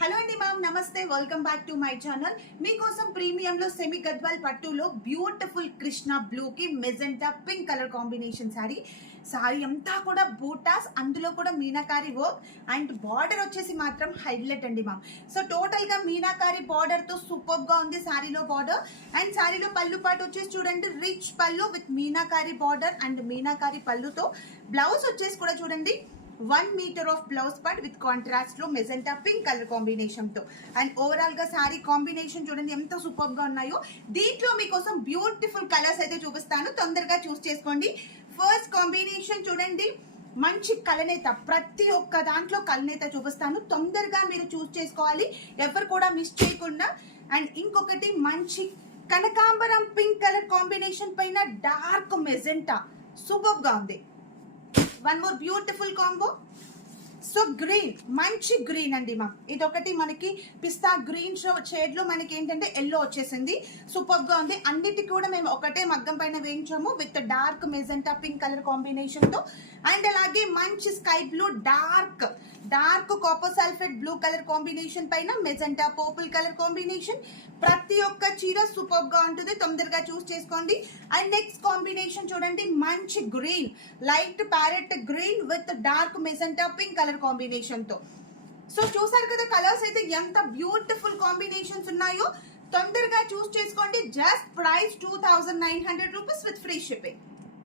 Hello అండి ma'am, నమస్తే. Welcome back to my channel. మీకోసం ప్రీమియంలో సెమీ గద్వాల్ పట్టులో బ్యూటిఫుల్ కృష్ణ బ్లూకి magenta pink colour combination sorry అంతా కూడా బూటాస్, అందులో కూడా మీనాకారి వర్క్ అండ్ బార్డర్ వచ్చేసి మాత్రం హైలైట్ అండి మ్యామ్. సో టోటల్ గా మీనాకారి బార్డర్ తో సూపర్ గా ఉంది సారీలో బార్డర్. అండ్ సారీలో పళ్ళు పాటు వచ్చేసి చూడండి, రిచ్ పళ్ళు with meenakari border and meenakari పళ్ళుతో. బ్లౌజ్ వచ్చేసి కూడా చూడండి 1 metre of blouse part with contrast లో మెజెంటా పింక్ కలర్ కాంబినేషన్ తో. అండ్ ఓవరాల్ గా సారీ కాంబినేషన్ చూడండి ఎంత సూపర్ గా ఉన్నాయో. దీంట్లో మీకోసం బ్యూటిఫుల్ కలర్స్ అయితే చూపిస్తాను, తొందరగా చూస్ చేసుకోండి. ఫస్ట్ కాంబినేషన్ చూడండి, మంచి కలనేత, ప్రతి ఒక్క దాంట్లో కలనేత చూపిస్తాను, తొందరగా మీరు చూస్ చేసుకోవాలి, ఎవరు కూడా మిస్ చేయకుండా. అండ్ ఇంకొకటి మంచి కనకాంబరం పింక్ కలర్ కాంబినేషన్ పైన డార్క్ మెజెంటా, సూపర్ గా ఉంది. One more beautiful combo. So green, మంచి గ్రీన్ అండి మా, ఇదొకటి మనకి పిస్తా గ్రీన్ షేడ్ లో మనకి ఏంటంటే ఎల్లో వచ్చేసింది, సూపర్ గా ఉంది. అన్నిటికీ కూడా మేము ఒకటే మగ్గం పైన వేయించాము with dark magenta pink colour combination తో. అండ్ అలాగే మంచి sky blue, dark copper sulphate blue colour combination పైన మెజెంటా పర్పుల్ కలర్ కాంబినేషన్. ప్రతి ఒక్క చీర సూపర్ గా ఉంటుంది, తొందరగా చూస్ చేసుకోండి. అండ్ నెక్స్ట్ కాంబినేషన్ చూడండి, మంచి green, light parrot green with dark magenta pink colour combination తో. సో చూసారు కదా కలర్స్ అయితే ఎంత బ్యూటిఫుల్ కాంబినేషన్స్ ఉన్నాయో, తొందరగా చూస్ చేసుకోండి. Just price 2900 rupees with free shipping.